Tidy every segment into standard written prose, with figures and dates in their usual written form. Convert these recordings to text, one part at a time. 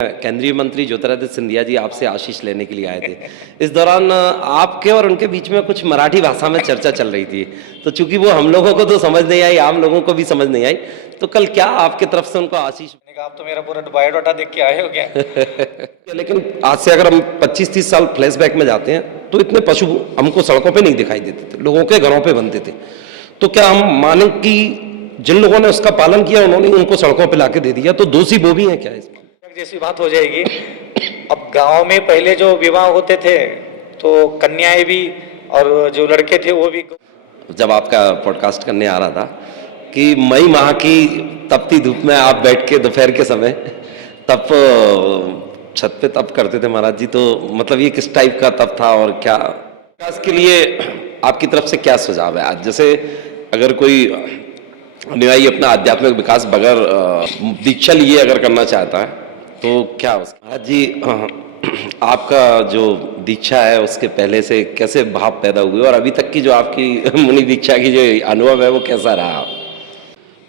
केंद्रीय मंत्री ज्योतिरादित्य सिंधिया जी आपसे आशीष लेने के लिए आए थे। इस दौरान आपके और उनके बीच में कुछ मराठी भाषा में चर्चा चल रही थी। तो चूंकि वो हम लोगों को तो समझ नहीं आई, आम लोगों को भी समझ नहीं आई, तो कल क्या आपके तरफ से उनको आशीष मैंने कहा आप तो मेरा पूरा बायोडाटा देख के आए हो क्या? लेकिन आज से अगर हम 25-30 साल फ्लैशबैक में जाते हैं तो इतने पशु हमको सड़कों पे नहीं दिखाई देते थे, लोगों के घरों पे बनते थे। तो क्या हम माने कि जिन लोगों ने उसका पालन किया उन्होंने उनको सड़कों पे लाके दे दिया, तो दोषी वो भी हैं क्या इसमें? जैसी बात हो जाएगी। अब गांव में पहले जो विवाह होते थे तो कन्याएं भी और जो लड़के थे वो भी। जब आपका पॉडकास्ट करने आ रहा था कि मई माह की तपती धूप में आप बैठ के दोपहर के समय तप छत पे तप करते थे महाराज जी, तो मतलब ये किस टाइप का तप था और क्या विकास के लिए आपकी तरफ से क्या सुझाव है? आज जैसे अगर कोई अनुयायी अपना आध्यात्मिक विकास बगैर दीक्षा लिए अगर करना चाहता है तो क्या उसका? महाराज जी, आपका जो दीक्षा है उसके पहले से कैसे भाव पैदा हुए और अभी तक की जो आपकी मुनि दीक्षा की जो अनुभव है वो कैसा रहा?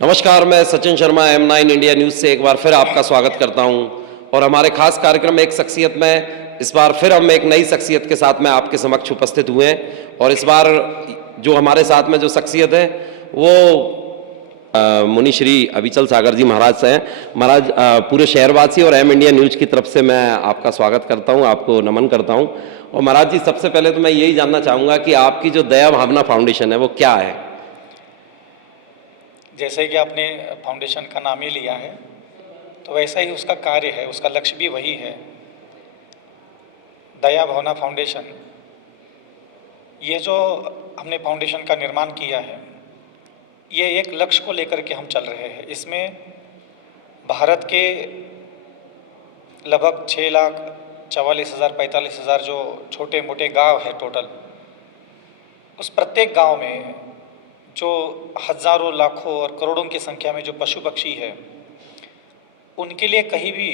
नमस्कार, मैं Sachin Sharma M9 India news से एक बार फिर आपका स्वागत करता हूं और हमारे खास कार्यक्रम एक शख्सियत में इस बार फिर हम एक नई शख्सियत के साथ में आपके समक्ष उपस्थित हुए हैं। और इस बार जो हमारे साथ में जो शख्सियत है वो मुनि श्री अविचल सागर जी महाराज से हैं। महाराज, पूरे शहरवासी और M इंडिया न्यूज़ की तरफ से मैं आपका स्वागत करता हूं, आपको नमन करता हूं। और महाराज जी, सबसे पहले तो मैं यही जानना चाहूँगा कि आपकी जो दया भावना फाउंडेशन है वो क्या है? जैसे कि आपने फाउंडेशन का नाम ही लिया है तो वैसा ही उसका कार्य है, उसका लक्ष्य भी वही है। दया भावना फाउंडेशन, ये जो हमने फाउंडेशन का निर्माण किया है ये एक लक्ष्य को लेकर के हम चल रहे हैं। इसमें भारत के लगभग 6,44,000-45,000 जो छोटे मोटे गांव है टोटल, उस प्रत्येक गांव में जो हजारों लाखों और करोड़ों की संख्या में जो पशु पक्षी है उनके लिए कहीं भी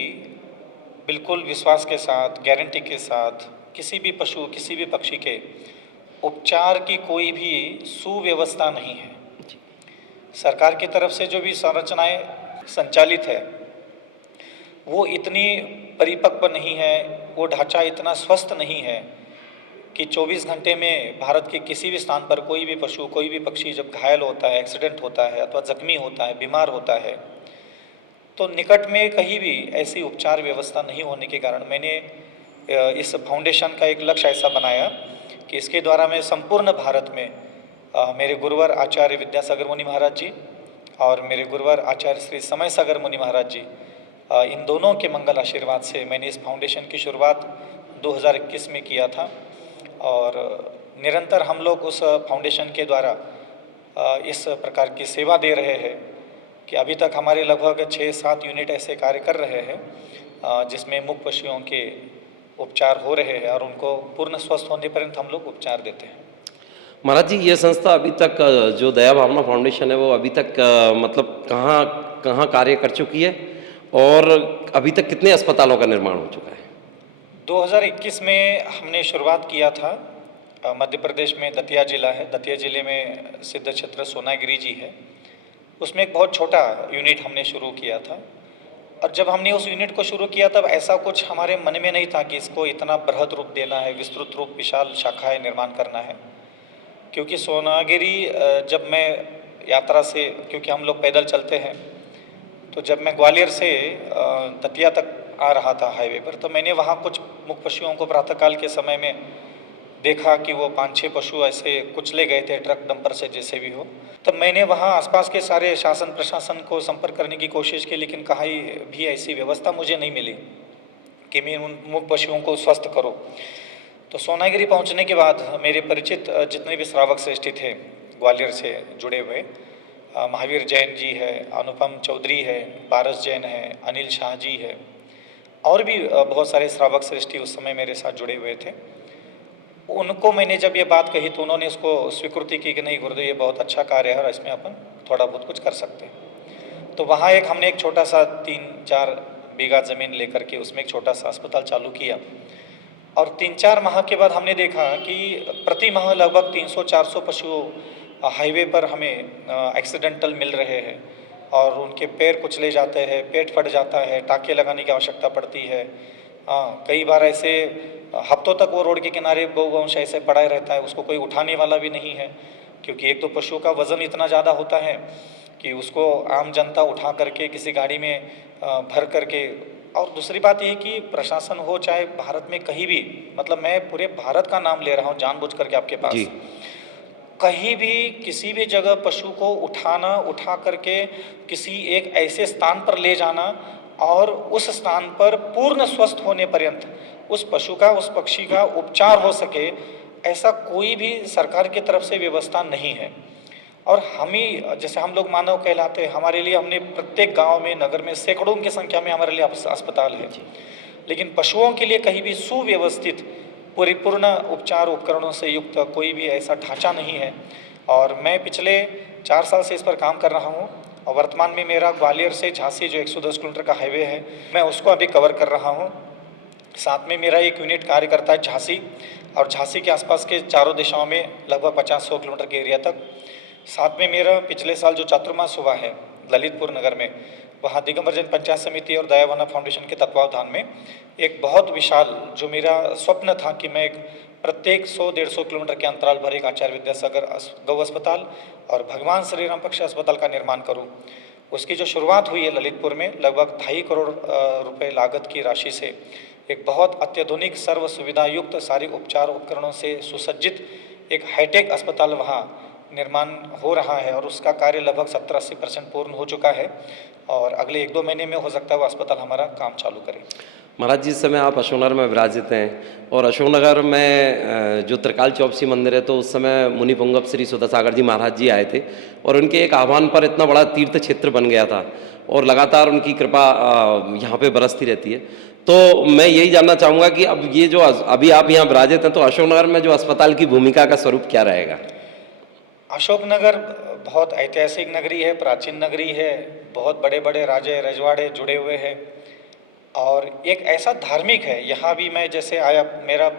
बिल्कुल विश्वास के साथ, गारंटी के साथ किसी भी पशु किसी भी पक्षी के उपचार की कोई भी सुव्यवस्था नहीं है। सरकार की तरफ से जो भी संरचनाएं संचालित है वो इतनी परिपक्व नहीं है, वो ढांचा इतना स्वस्थ नहीं है कि 24 घंटे में भारत के किसी भी स्थान पर कोई भी पशु कोई भी पक्षी जब घायल होता है, एक्सीडेंट होता है अथवा जख्मी होता है, बीमार होता है, तो निकट में कहीं भी ऐसी उपचार व्यवस्था नहीं होने के कारण मैंने इस फाउंडेशन का एक लक्ष्य ऐसा बनाया कि इसके द्वारा मैं संपूर्ण भारत में मेरे गुरुवर आचार्य विद्यासागर मुनि महाराज जी और मेरे गुरुवर आचार्य श्री समय सागर मुनि महाराज जी, इन दोनों के मंगल आशीर्वाद से मैंने इस फाउंडेशन की शुरुआत 2021 में किया था। और निरंतर हम लोग उस फाउंडेशन के द्वारा इस प्रकार की सेवा दे रहे हैं कि अभी तक हमारे लगभग 6-7 यूनिट ऐसे कार्य कर रहे हैं जिसमें मुक्त पशुओं के उपचार हो रहे हैं और उनको पूर्ण स्वस्थ होने पर्यंत हम लोग उपचार देते हैं। महाराज जी, ये संस्था अभी तक जो दया भावना फाउंडेशन है वो अभी तक मतलब कहाँ कहाँ कार्य कर चुकी है और अभी तक कितने अस्पतालों का निर्माण हो चुका है? 2021 में हमने शुरुआत किया था। मध्य प्रदेश में दतिया जिला है, दतिया जिले में सिद्ध क्षेत्र सोनागिरी जी है, उसमें एक बहुत छोटा यूनिट हमने शुरू किया था। और जब हमने उस यूनिट को शुरू किया तब ऐसा कुछ हमारे मन में नहीं था कि इसको इतना बृहद रूप देना है, विस्तृत रूप, विशाल शाखाएं निर्माण करना है। क्योंकि सोनागिरी जब मैं यात्रा से, क्योंकि हम लोग पैदल चलते हैं, तो जब मैं ग्वालियर से दतिया तक आ रहा था हाईवे पर, तो मैंने वहाँ कुछ मुक्त पशुओं को प्रातःकाल के समय में देखा कि वो 5-6 पशु ऐसे कुचले गए थे ट्रक डंपर से जैसे भी हो। तो मैंने वहाँ आसपास के सारे शासन प्रशासन को संपर्क करने की कोशिश की, लेकिन कहीं भी ऐसी व्यवस्था मुझे नहीं मिली कि मैं उन मुक्त पशुओं को स्वस्थ करूँ। तो सोनागिरी पहुँचने के बाद मेरे परिचित जितने भी श्रावक श्रेष्ठी थे ग्वालियर से जुड़े हुए, महावीर जैन जी है, अनुपम चौधरी है, पारस जैन है, अनिल शाह जी है, और भी बहुत सारे श्रावक श्रेष्ठी उस समय मेरे साथ जुड़े हुए थे। उनको मैंने जब ये बात कही तो उन्होंने उसको स्वीकृति की कि नहीं गुरुदेव, ये बहुत अच्छा कार्य है और इसमें अपन थोड़ा बहुत कुछ कर सकते हैं। तो वहाँ हमने एक छोटा सा 3-4 बीघा ज़मीन लेकर के उसमें एक छोटा सा अस्पताल चालू किया। और 3-4 माह के बाद हमने देखा कि प्रति माह लगभग 300-400 पशु हाईवे पर हमें एक्सीडेंटल मिल रहे हैं। और उनके पैर कुचले जाते हैं, पेट फट जाता है, टाँके लगाने की आवश्यकता पड़ती है। हाँ, कई बार ऐसे हफ्तों तक वो रोड के किनारे गौ-वंश ऐसे पड़ा ही रहता है, उसको कोई उठाने वाला भी नहीं है, क्योंकि एक तो पशु का वज़न इतना ज़्यादा होता है कि उसको आम जनता उठा करके किसी गाड़ी में भर करके। और दूसरी बात ये है कि प्रशासन हो चाहे भारत में कहीं भी, मतलब मैं पूरे भारत का नाम ले रहा हूँ जानबूझ करके आपके पास, जी। कहीं भी किसी भी जगह पशु को उठा करके किसी एक ऐसे स्थान पर ले जाना और उस स्थान पर पूर्ण स्वस्थ होने पर्यंत उस पशु का, उस पक्षी का उपचार हो सके, ऐसा कोई भी सरकार की तरफ से व्यवस्था नहीं है। और हम ही, जैसे हम लोग मानव कहलाते हैं, हमारे लिए हमने प्रत्येक गांव में, नगर में सैकड़ों की संख्या में हमारे लिए अस्पताल है, लेकिन पशुओं के लिए कहीं भी सुव्यवस्थित परिपूर्ण उपचार उपकरणों से युक्त कोई भी ऐसा ढांचा नहीं है। और मैं पिछले 4 साल से इस पर काम कर रहा हूँ और वर्तमान में मेरा ग्वालियर से झांसी जो 110 किलोमीटर का हाईवे है, मैं उसको अभी कवर कर रहा हूँ। साथ में मेरा एक यूनिट कार्य करता है झांसी, और झांसी के आसपास के चारों दिशाओं में लगभग 50-100 किलोमीटर के एरिया तक। साथ में मेरा पिछले साल जो चातुर्मास हुआ है ललितपुर नगर में, वहाँ दिगंबर जैन पंचायत समिति और दयावना फाउंडेशन के तत्वावधान में एक बहुत विशाल, जो मेरा स्वप्न था कि मैं एक प्रत्येक 100-150 किलोमीटर के अंतराल पर एक आचार्य विद्यासागर गौ अस्पताल और भगवान श्री राम पक्षी अस्पताल का निर्माण करूं, उसकी जो शुरुआत हुई है ललितपुर में लगभग 2.5 करोड़ रुपए लागत की राशि से, एक बहुत अत्याधुनिक सर्व सुविधा युक्त सारी उपचार उपकरणों से सुसज्जित एक हाईटेक अस्पताल वहाँ निर्माण हो रहा है और उसका कार्य लगभग 70-80% पूर्ण हो चुका है और अगले 1-2 महीने में हो सकता है वो अस्पताल हमारा काम चालू करे। महाराज जी, इस समय आप अशोकनगर में विराजित हैं और अशोकनगर में जो त्रिकाल चौपसी मंदिर है, तो उस समय मुनि पुंगव श्री सुधासागर जी महाराज जी आए थे और उनके एक आह्वान पर इतना बड़ा तीर्थ क्षेत्र बन गया था और लगातार उनकी कृपा यहाँ पे बरसती रहती है। तो मैं यही जानना चाहूँगा कि अब ये जो अभी आप यहाँ विराजित हैं, तो अशोकनगर में जो अस्पताल की भूमिका का स्वरूप क्या रहेगा? अशोकनगर बहुत ऐतिहासिक नगरी है, प्राचीन नगरी है, बहुत बड़े बड़े राजे रजवाड़े जुड़े हुए हैं और एक ऐसा धार्मिक है। यहाँ भी मैं जैसे आया, मेरा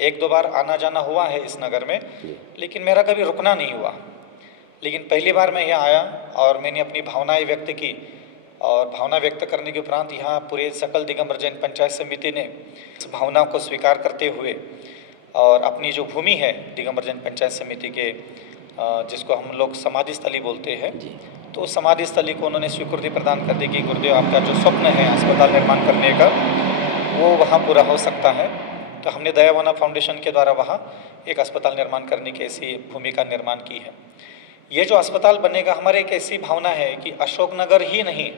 1-2 बार आना जाना हुआ है इस नगर में, लेकिन मेरा कभी रुकना नहीं हुआ। लेकिन पहली बार मैं यहाँ आया और मैंने अपनी भावनाएं व्यक्त की और भावना व्यक्त करने के उपरांत यहाँ पूरे सकल दिगंबर जैन पंचायत समिति ने इस भावना को स्वीकार करते हुए और अपनी जो भूमि है दिगंबर जैन पंचायत समिति के, जिसको हम लोग समाधि स्थली बोलते हैं, तो समाधि स्थली को उन्होंने स्वीकृति प्रदान कर दी कि गुरुदेव आपका जो स्वप्न है अस्पताल निर्माण करने का, वो वहाँ पूरा हो सकता है। तो हमने दयावना फाउंडेशन के द्वारा वहाँ एक अस्पताल निर्माण करने की ऐसी भूमि का निर्माण की है। ये जो अस्पताल बनेगा, हमारे एक ऐसी भावना है कि अशोकनगर ही नहीं,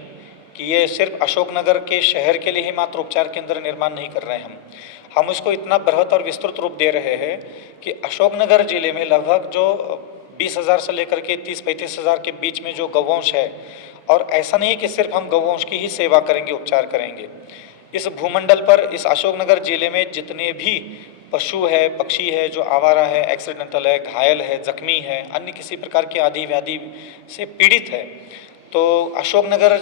कि ये सिर्फ अशोकनगर के शहर के लिए ही मात्र उपचार केंद्र निर्माण नहीं कर रहे हैं हम इसको इतना बृहत और विस्तृत रूप दे रहे हैं कि अशोकनगर जिले में लगभग जो 20,000 से लेकर के 30-35 हज़ार के बीच में जो गौवंश है, और ऐसा नहीं कि सिर्फ हम गौवंश की ही सेवा करेंगे, उपचार करेंगे। इस भूमंडल पर, इस अशोकनगर जिले में जितने भी पशु है, पक्षी है जो आवारा है, एक्सीडेंटल है, घायल है, जख्मी है, अन्य किसी प्रकार की आदि व्याधि से पीड़ित है, तो अशोकनगर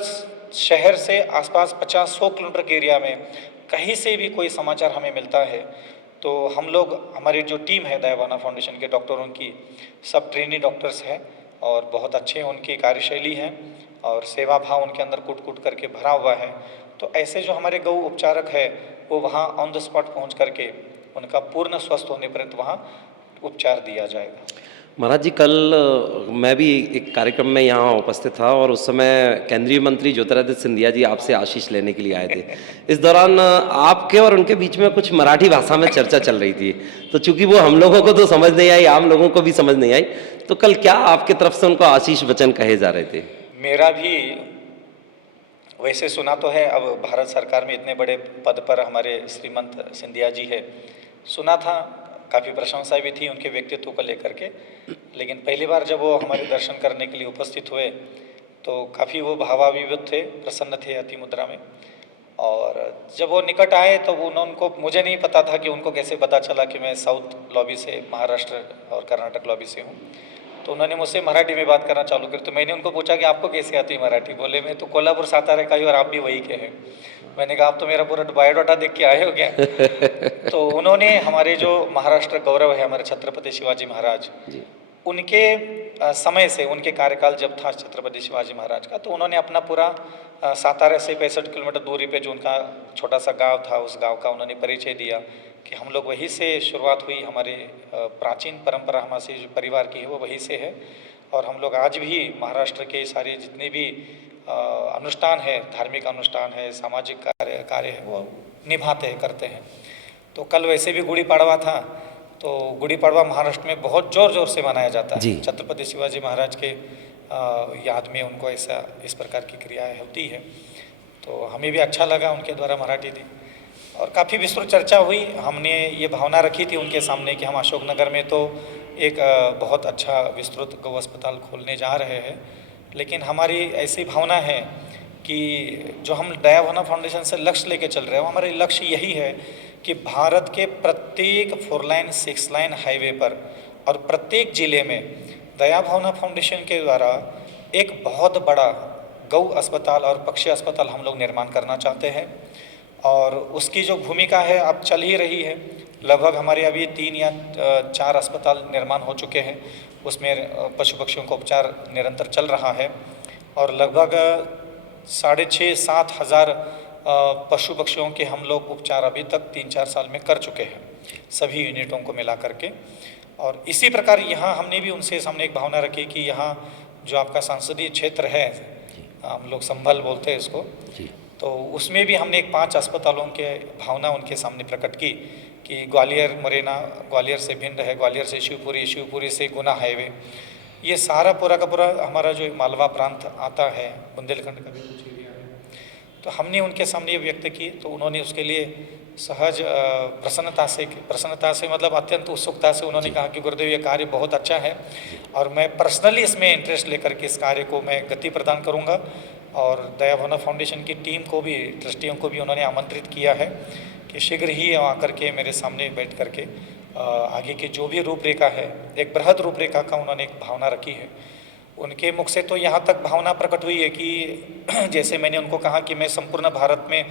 शहर से आसपास 50-100 किलोमीटर के एरिया में कहीं से भी कोई समाचार हमें मिलता है तो हम लोग, हमारी जो टीम है दयावाना फाउंडेशन के डॉक्टरों की, सब ट्रेनी डॉक्टर्स हैं और बहुत अच्छे उनकी कार्यशैली है और सेवा भाव उनके अंदर कूट कूट करके भरा हुआ है। तो ऐसे जो हमारे गौ उपचारक है वो वहाँ ऑन द स्पॉट पहुँच करके उनका पूर्ण स्वस्थ होने पर्यंत वहाँ उपचार दिया जाएगा। महाराज जी, कल मैं भी एक कार्यक्रम में यहाँ उपस्थित था और उस समय केंद्रीय मंत्री ज्योतिरादित्य सिंधिया जी आपसे आशीष लेने के लिए आए थे। इस दौरान आपके और उनके बीच में कुछ मराठी भाषा में चर्चा चल रही थी, तो चूंकि वो हम लोगों को तो समझ नहीं आई, आम लोगों को भी समझ नहीं आई, तो कल क्या आपकी तरफ से उनको आशीष वचन कहे जा रहे थे? मेरा भी वैसे सुना तो है, अब भारत सरकार में इतने बड़े पद पर हमारे श्रीमंत सिंधिया जी है, सुना था, काफ़ी प्रशंसा भी थी उनके व्यक्तित्व को लेकर के, लेकिन पहली बार जब वो हमारे दर्शन करने के लिए उपस्थित हुए तो काफ़ी वो भावाभिभूत थे, प्रसन्न थे अति मुद्रा में। और जब वो निकट आए तो उनको, मुझे नहीं पता था कि उनको कैसे पता चला कि मैं साउथ लॉबी से, महाराष्ट्र और कर्नाटक लॉबी से हूँ। तो उन्होंने मुझसे मराठी में बात करना चालू कर, तो मैंने उनको पूछा कि आपको कैसे आती मराठी? बोले मैं तो कोल्हापुर सातारा का ही और आप भी वही के हैं। मैंने कहा आप तो मेरा पूरा बायोडाटा देख के आए हो क्या? तो उन्होंने हमारे जो महाराष्ट्र गौरव है, हमारे छत्रपति शिवाजी महाराज, उनके समय से उनके कार्यकाल जब था छत्रपति शिवाजी महाराज का, तो उन्होंने अपना पूरा सातारा से 65 किलोमीटर दूरी पे जो उनका छोटा सा गांव था, उस गांव का उन्होंने परिचय दिया कि हम लोग वहीं से शुरुआत हुई, हमारे प्राचीन परंपरा हमारे जो परिवार की है वो वहीं से है, और हम लोग आज भी महाराष्ट्र के सारे जितने भी अनुष्ठान है, धार्मिक अनुष्ठान है, सामाजिक कार्य है, वो निभाते हैं, करते हैं। तो कल वैसे भी गुड़ी पड़वा था, तो गुड़ी पड़वा महाराष्ट्र में बहुत ज़ोर ज़ोर से मनाया जाता है। छत्रपति शिवाजी महाराज के याद में उनको ऐसा इस प्रकार की क्रियाएं होती है। तो हमें भी अच्छा लगा उनके द्वारा मराठी दी, और काफ़ी विस्तृत चर्चा हुई। हमने ये भावना रखी थी उनके सामने कि हम अशोकनगर में तो एक बहुत अच्छा विस्तृत गौ अस्पताल खोलने जा रहे हैं, लेकिन हमारी ऐसी भावना है कि जो हम दया भावना फाउंडेशन से लक्ष्य लेके चल रहे हैं, हमारा लक्ष्य यही है कि भारत के प्रत्येक 4 लाइन 6 लाइन हाईवे पर और प्रत्येक ज़िले में दया भावना फाउंडेशन के द्वारा एक बहुत बड़ा गौ अस्पताल और पक्षी अस्पताल हम लोग निर्माण करना चाहते हैं। और उसकी जो भूमिका है अब चल ही रही है। लगभग हमारे अभी 3 या 4 अस्पताल निर्माण हो चुके हैं, उसमें पशु पक्षियों का उपचार निरंतर चल रहा है, और लगभग 6,500-7 हज़ार पशु पक्षियों के हम लोग उपचार अभी तक 3-4 साल में कर चुके हैं, सभी यूनिटों को मिला करके। और इसी प्रकार यहाँ हमने भी उनसे सामने एक भावना रखी कि यहाँ जो आपका संसदीय क्षेत्र है, हम लोग संभल बोलते हैं इसको, तो उसमें भी हमने एक 5 अस्पतालों के भावना उनके सामने प्रकट की कि ग्वालियर मुरैना, ग्वालियर से भिंड है, ग्वालियर से शिवपुरी, शिवपुरी से गुना हाईवे, ये सारा पूरा का पूरा हमारा जो मालवा प्रांत आता है, बुंदेलखंड का भी कुछ एरिया है। तो हमने उनके सामने ये व्यक्त की, तो उन्होंने उसके लिए सहज प्रसन्नता से मतलब अत्यंत उत्सुकता से उन्होंने कहा कि गुरुदेव ये कार्य बहुत अच्छा है, और मैं पर्सनली इसमें इंटरेस्ट लेकर के इस कार्य को मैं गति प्रदान करूँगा। और दया भावना फाउंडेशन की टीम को भी, ट्रस्टियों को भी उन्होंने आमंत्रित किया है कि शीघ्र ही आकर के मेरे सामने बैठ करके आगे की जो भी रूपरेखा है, एक बृहद रूपरेखा का उन्होंने एक भावना रखी है। उनके मुख से तो यहाँ तक भावना प्रकट हुई है कि जैसे मैंने उनको कहा कि मैं संपूर्ण भारत में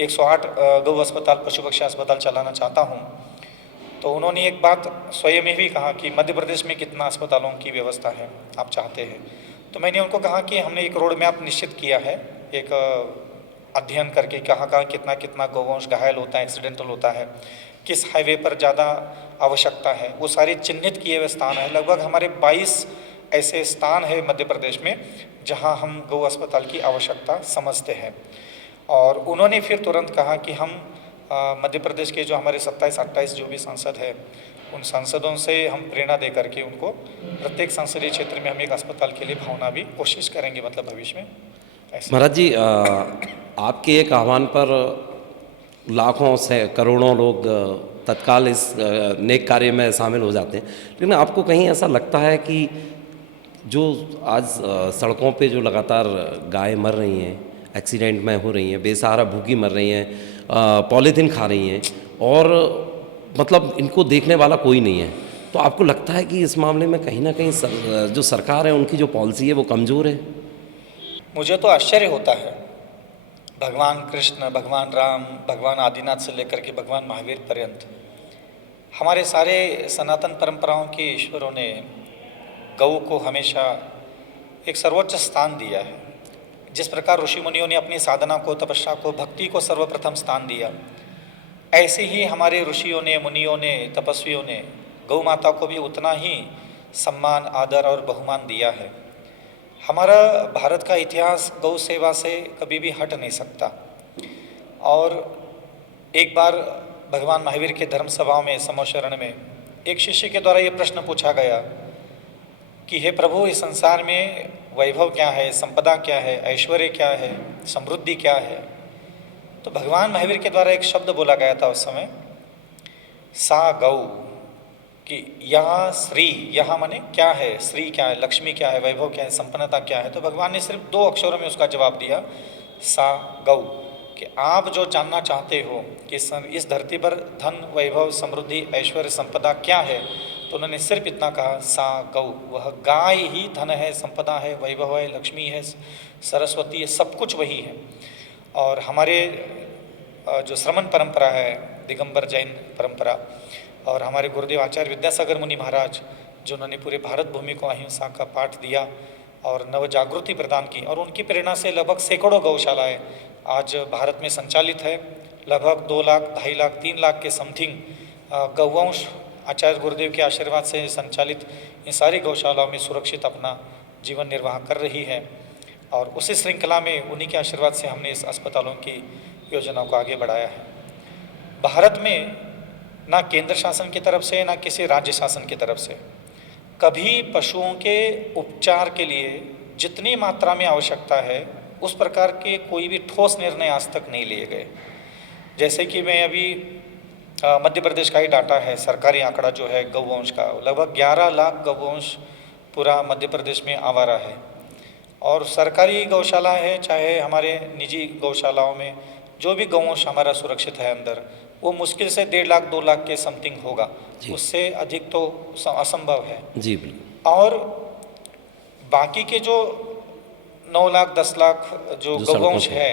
108 गौ अस्पताल, पशु पक्षी अस्पताल चलाना चाहता हूँ, तो उन्होंने एक बात स्वयं ही भी कहा कि मध्य प्रदेश में कितना अस्पतालों की व्यवस्था है आप चाहते हैं। तो मैंने उनको कहा कि हमने एक रोड मैप निश्चित किया है, एक अध्ययन करके कहाँ कहाँ कितना कितना गौवंश घायल होता है, एक्सीडेंटल होता है, किस हाईवे पर ज़्यादा आवश्यकता है, वो सारे चिन्हित किए हुए स्थान है। लगभग हमारे 22 ऐसे स्थान है मध्य प्रदेश में जहाँ हम गौ अस्पताल की आवश्यकता समझते हैं। और उन्होंने फिर तुरंत कहा कि हम मध्य प्रदेश के जो हमारे 27-28 जो भी सांसद है, उन सांसदों से हम प्रेरणा दे करके उनको प्रत्येक संसदीय क्षेत्र में हम एक अस्पताल के लिए भावना भी कोशिश करेंगे, मतलब भविष्य में ऐसे। महाराज जी, आपके एक आह्वान पर लाखों से करोड़ों लोग तत्काल इस नेक कार्य में शामिल हो जाते हैं, लेकिन आपको कहीं ऐसा लगता है कि जो आज सड़कों पे जो लगातार गाय मर रही हैं, एक्सीडेंट में हो रही हैं, बेसहारा भूखी मर रही हैं, पॉलीथीन खा रही हैं, और मतलब इनको देखने वाला कोई नहीं है, तो आपको लगता है कि इस मामले में कहीं ना कहीं जो सरकार है उनकी जो पॉलिसी है वो कमज़ोर है? मुझे तो आश्चर्य होता है, भगवान कृष्ण, भगवान राम, भगवान आदिनाथ से लेकर के भगवान महावीर पर्यंत हमारे सारे सनातन परंपराओं के ईश्वरों ने गौ को हमेशा एक सर्वोच्च स्थान दिया है। जिस प्रकार ऋषि मुनियों ने अपनी साधना को, तपस्या को, भक्ति को सर्वप्रथम स्थान दिया, ऐसे ही हमारे ऋषियों ने, मुनियों ने, तपस्वियों ने गौ माता को भी उतना ही सम्मान, आदर और बहुमान दिया है। हमारा भारत का इतिहास गौ सेवा से कभी भी हट नहीं सकता। और एक बार भगवान महावीर के धर्म सभा में, समोशरण में, एक शिष्य के द्वारा ये प्रश्न पूछा गया कि हे प्रभु, इस संसार में वैभव क्या है, संपदा क्या है, ऐश्वर्य क्या है, समृद्धि क्या है? तो भगवान महावीर के द्वारा एक शब्द बोला गया था उस समय, सा गौ, कि यहाँ श्री, यहाँ माने क्या है, श्री क्या है, लक्ष्मी क्या है, वैभव क्या है, संपन्नता क्या है? तो भगवान ने सिर्फ 2 अक्षरों में उसका जवाब दिया, सा गौ, कि आप जो जानना चाहते हो कि इस धरती पर धन, वैभव, समृद्धि, ऐश्वर्य, संपदा क्या है, तो उन्होंने सिर्फ इतना कहा, सा गौ, वह गाय ही धन है, संपदा है, वैभव है, लक्ष्मी है, सरस्वती है, सब कुछ वही है। और हमारे जो श्रमण परंपरा है, दिगंबर जैन परंपरा, और हमारे गुरुदेव आचार्य विद्यासागर मुनि महाराज जिन्होंने पूरे भारत भूमि को अहिंसा का पाठ दिया और नव जागृति प्रदान की, और उनकी प्रेरणा से लगभग सैकड़ों गौशालाएँ आज भारत में संचालित है। लगभग 2 लाख, 2.5 लाख, 3 लाख के समथिंग गौवंश आचार्य गुरुदेव के आशीर्वाद से संचालित इन सारी गौशालाओं में सुरक्षित अपना जीवन निर्वाह कर रही है। और उसी श्रृंखला में उन्हीं के आशीर्वाद से हमने इस अस्पतालों की योजनाओं को आगे बढ़ाया है। भारत में ना केंद्र शासन की तरफ से ना किसी राज्य शासन की तरफ से कभी पशुओं के उपचार के लिए जितनी मात्रा में आवश्यकता है उस प्रकार के कोई भी ठोस निर्णय आज तक नहीं लिए गए। जैसे कि मैं अभी मध्य प्रदेश का ही डाटा है, सरकारी आंकड़ा जो है गौवंश का, लगभग 11 लाख गौवंश पूरा मध्य प्रदेश में आवारा है। और सरकारी गौशाला है चाहे हमारे निजी गौशालाओं में जो भी गौवंश हमारा सुरक्षित है अंदर, वो मुश्किल से 1.5 लाख 2 लाख के समथिंग होगा, उससे अधिक तो असंभव है जी बिल्कुल। और बाकी के जो 9 लाख 10 लाख जो गौवंश है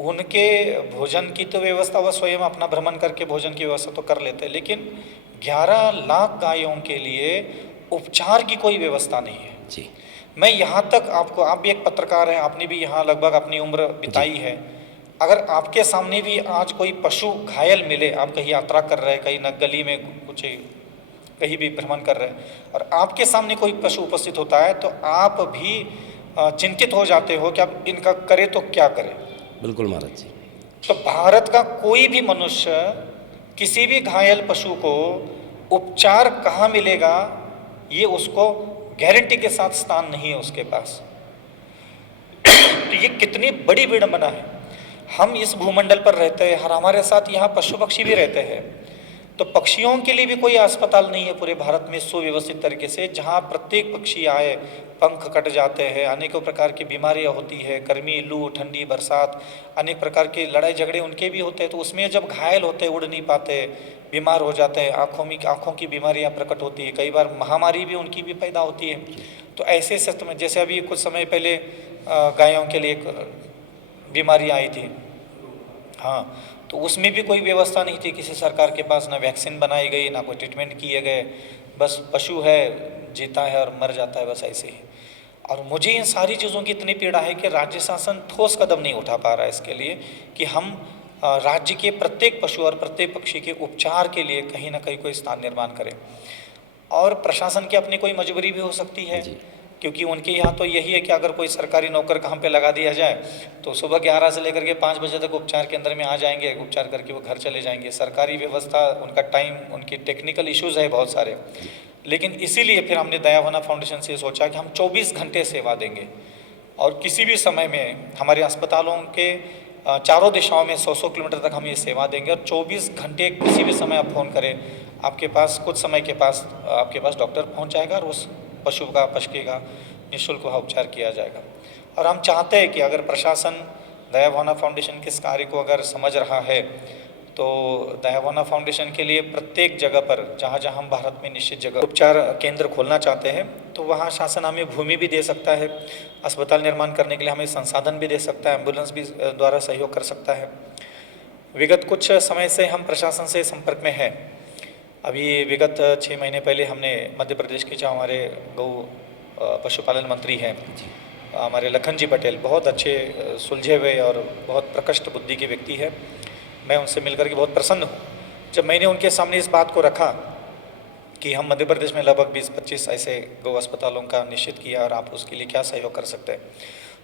उनके भोजन की तो व्यवस्था वह स्वयं अपना भ्रमण करके भोजन की व्यवस्था तो कर लेते हैं, लेकिन 11 लाख गायों के लिए उपचार की कोई व्यवस्था नहीं है जी। मैं यहाँ तक आपको, आप भी एक पत्रकार हैं, आपने भी यहाँ लगभग अपनी उम्र बिताई है, अगर आपके सामने भी आज कोई पशु घायल मिले, आप कहीं यात्रा कर रहे हैं, कहीं न गली में कुछ कहीं भी भ्रमण कर रहे हैं और आपके सामने कोई पशु उपस्थित होता है तो आप भी चिंतित हो जाते हो कि आप इनका करें तो क्या करें। बिल्कुल महाराज जी। तो भारत का कोई भी मनुष्य किसी भी घायल पशु को उपचार कहाँ मिलेगा ये उसको गारंटी के साथ स्थान नहीं है उसके पास। तो ये कितनी बड़ी विडंबना है। हम इस भूमंडल पर रहते हैं और हमारे साथ यहाँ पशु पक्षी भी रहते हैं, तो पक्षियों के लिए भी कोई अस्पताल नहीं है पूरे भारत में सुव्यवस्थित तरीके से, जहाँ प्रत्येक पक्षी आए, पंख कट जाते हैं, अनेकों प्रकार की बीमारियां होती है, गर्मी, लू, ठंडी, बरसात, अनेक प्रकार के लड़ाई झगड़े उनके भी होते हैं। तो उसमें जब घायल होते हैं, उड़ नहीं पाते, बीमार हो जाते हैं, आँखों की बीमारियां प्रकट होती है, कई बार महामारी भी उनकी भी पैदा होती है। तो ऐसे स्थिति में जैसे अभी कुछ समय पहले गायों के लिए बीमारी आई थी, हाँ, तो उसमें भी कोई व्यवस्था नहीं थी किसी सरकार के पास, ना वैक्सीन बनाई गई, ना कोई ट्रीटमेंट किए गए, बस पशु है, जीता है और मर जाता है, बस ऐसे ही। और मुझे इन सारी चीज़ों की इतनी पीड़ा है कि राज्य शासन ठोस कदम नहीं उठा पा रहा है इसके लिए कि हम राज्य के प्रत्येक पशु और प्रत्येक पक्षी के उपचार के लिए कहीं ना कहीं कोई स्थान निर्माण करें। और प्रशासन की अपनी कोई मजबूरी भी हो सकती है, क्योंकि उनके यहाँ तो यही है कि अगर कोई सरकारी नौकर काम पे लगा दिया जाए तो सुबह 11 से लेकर के 5 बजे तक उपचार केंद्र में आ जाएंगे, उपचार करके वो घर चले जाएंगे। सरकारी व्यवस्था, उनका टाइम, उनकी टेक्निकल इश्यूज़ है बहुत सारे। लेकिन इसीलिए फिर हमने दयावना फाउंडेशन से सोचा कि हम 24 घंटे सेवा देंगे और किसी भी समय में हमारे अस्पतालों के चारों दिशाओं में 100-100 किलोमीटर तक हम ये सेवा देंगे और 24 घंटे किसी भी समय आप फ़ोन करें, आपके पास कुछ समय के पास आपके पास डॉक्टर पहुंच जाएगा और उस पशु का निःशुल्क वहाँ उपचार किया जाएगा। और हम चाहते हैं कि अगर प्रशासन दयाभावना फाउंडेशन के इस कार्य को अगर समझ रहा है तो दयाभावना फाउंडेशन के लिए प्रत्येक जगह पर जहाँ जहाँ हम भारत में निश्चित जगह उपचार केंद्र खोलना चाहते हैं तो वहाँ शासन हमें भूमि भी दे सकता है, अस्पताल निर्माण करने के लिए हमें संसाधन भी दे सकता है, एम्बुलेंस भी द्वारा सहयोग कर सकता है। विगत कुछ समय से हम प्रशासन से संपर्क में हैं। अभी विगत 6 महीने पहले हमने मध्य प्रदेश के जो हमारे गौ पशुपालन मंत्री हैं हमारे लखन जी पटेल, बहुत अच्छे सुलझे हुए और बहुत प्रकृष्ट बुद्धि के व्यक्ति है, मैं उनसे मिलकर के बहुत प्रसन्न हूँ। जब मैंने उनके सामने इस बात को रखा कि हम मध्य प्रदेश में लगभग 20-25 ऐसे गौ अस्पतालों का निश्चित किया और आप उसके लिए क्या सहयोग कर सकते हैं,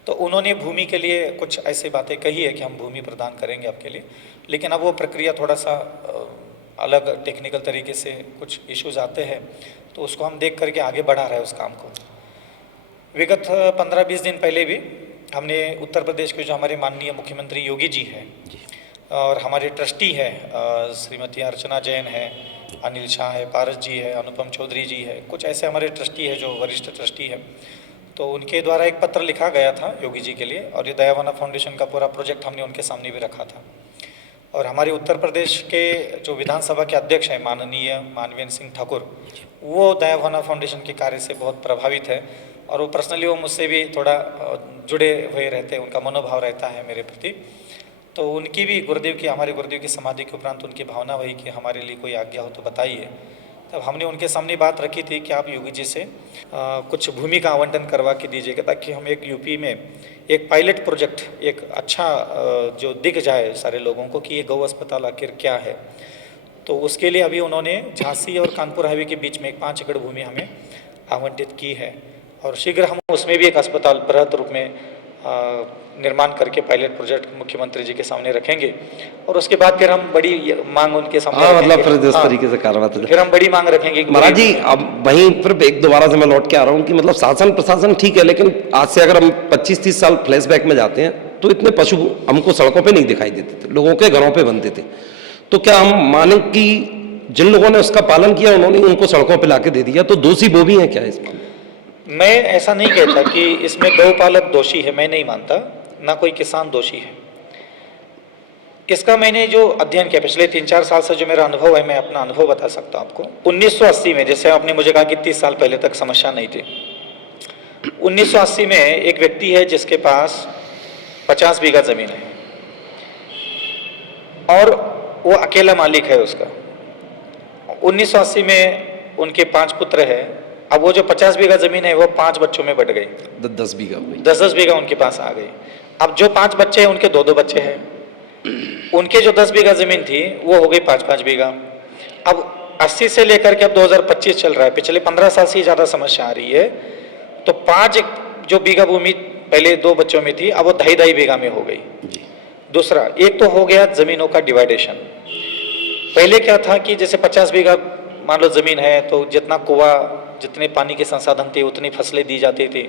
तो उन्होंने भूमि के लिए कुछ ऐसी बातें कही है कि हम भूमि प्रदान करेंगे आपके लिए, लेकिन अब वो प्रक्रिया थोड़ा सा अलग टेक्निकल तरीके से कुछ इश्यूज आते हैं, तो उसको हम देख करके आगे बढ़ा रहे हैं उस काम को। विगत 15-20 दिन पहले भी हमने उत्तर प्रदेश के जो हमारे माननीय मुख्यमंत्री योगी जी हैं और हमारे ट्रस्टी है श्रीमती अर्चना जैन है, अनिल शाह है, पारस जी है, अनुपम चौधरी जी है, कुछ ऐसे हमारे ट्रस्टी है जो वरिष्ठ ट्रस्टी है, तो उनके द्वारा एक पत्र लिखा गया था योगी जी के लिए और ये दयाभावना फाउंडेशन का पूरा प्रोजेक्ट हमने उनके सामने भी रखा था। और हमारे उत्तर प्रदेश के जो विधानसभा के अध्यक्ष हैं माननीय मानवेंद्र सिंह ठाकुर, वो दयाभावना फाउंडेशन के कार्य से बहुत प्रभावित है और वो पर्सनली वो मुझसे भी थोड़ा जुड़े हुए रहते हैं, उनका मनोभाव रहता है मेरे प्रति। तो उनकी भी गुरुदेव की, हमारे गुरुदेव की समाधि के उपरांत उनकी भावना वही कि हमारे लिए कोई आज्ञा हो तो बताइए, तब हमने उनके सामने बात रखी थी कि आप योगी जी से कुछ भूमि का आवंटन करवा के दीजिएगा, ताकि हम एक यूपी में एक पायलट प्रोजेक्ट, एक अच्छा जो दिख जाए सारे लोगों को कि ये गौ अस्पताल आखिर क्या है। तो उसके लिए अभी उन्होंने झांसी और कानपुर हाईवे के बीच में एक 5 एकड़ भूमि हमें आवंटित की है, और शीघ्र हम उसमें भी एक अस्पताल बृहद रूप में निर्माण करके पायलट प्रोजेक्ट मुख्यमंत्री जी के सामने रखेंगे, और उसके बाद फिर हम बड़ी मांग उनके सामने मतलब फिर इस तरीके से कार्रवाई तो फिर हम बड़ी मांग रखेंगे। महाराज जी अब वहीं फिर एक दोबारा से मैं लौट के आ रहा हूँ कि मतलब शासन प्रशासन ठीक है, लेकिन आज से अगर हम 25-30 साल फ्लैशबैक में जाते हैं तो इतने पशु हमको सड़कों पे नहीं दिखाई देते थे, लोगों के घरों पे बनते थे। तो क्या हम माने कि जिन लोगों ने उसका पालन किया उन्होंने उनको सड़कों पे लाके दे दिया, तो दोषी वो भी हैं क्या इसमें? मैं ऐसा नहीं कहता कि इसमें गौपालक दोषी है, मैं नहीं मानता, ना कोई किसान दोषी है। इसका मैंने जो अध्ययन किया पिछले 3-4 साल से, जो मेरा अनुभव है, मैं अपना अनुभव बता सकता हूँ आपको। 1980 में, जैसे आपने मुझे कहा कि 30 साल पहले तक समस्या नहीं थी, 1980 में एक व्यक्ति है जिसके पास 50 बीघा जमीन है और वो अकेला मालिक है उसका। 1980 में उनके 5 पुत्र है। अब वो जो 50 बीघा जमीन है वो 5 बच्चों में बट गई, 10 बीघा, 10 बीघा उनके पास आ गई। अब जो 5 बच्चे हैं उनके 2-2 बच्चे हैं, उनके जो 10 बीघा जमीन थी वो हो गई 5-5 बीघा। अब 80 से लेकर के अब 2025 चल रहा है, पिछले 15 साल से ज्यादा समस्या आ रही है। तो 5 जो बीघा भूमि पहले 2 बच्चों में थी, अब वो 2.5 बीघा में हो गई। दूसरा, एक तो हो गया जमीनों का डिवाइडेशन। पहले क्या था कि जैसे 50 बीघा मान लो जमीन है तो जितना कुआं, जितने पानी के संसाधन थे उतनी फसलें दी जाती थी,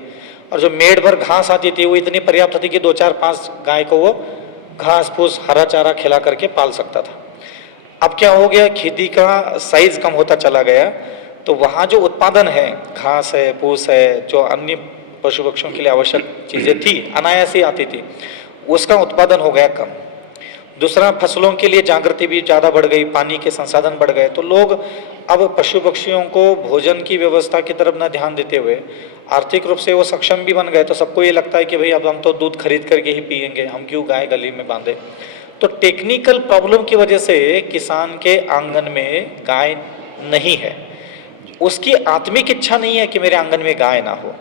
और जो मेड़ भर घास आती थी वो इतनी पर्याप्त थी कि 2-4-5 गाय को वो घास फूस हरा चारा खिला करके पाल सकता था। अब क्या हो गया, खेती का साइज कम होता चला गया, तो वहाँ जो उत्पादन है, घास है, फूस है, जो अन्य पशु पक्षियों के लिए आवश्यक चीजें थी, अनायास ही आती थी, उसका उत्पादन हो गया कम। दूसरा, फसलों के लिए जागृति भी ज़्यादा बढ़ गई, पानी के संसाधन बढ़ गए, तो लोग अब पशु पक्षियों को भोजन की व्यवस्था की तरफ न ध्यान देते हुए आर्थिक रूप से वो सक्षम भी बन गए। तो सबको ये लगता है कि भाई अब हम तो दूध खरीद करके ही पियेंगे, हम क्यों गाय गली में बांधे। तो टेक्निकल प्रॉब्लम की वजह से किसान के आंगन में गाय नहीं है, उसकी आत्मिक इच्छा नहीं है कि मेरे आंगन में गाय ना हो।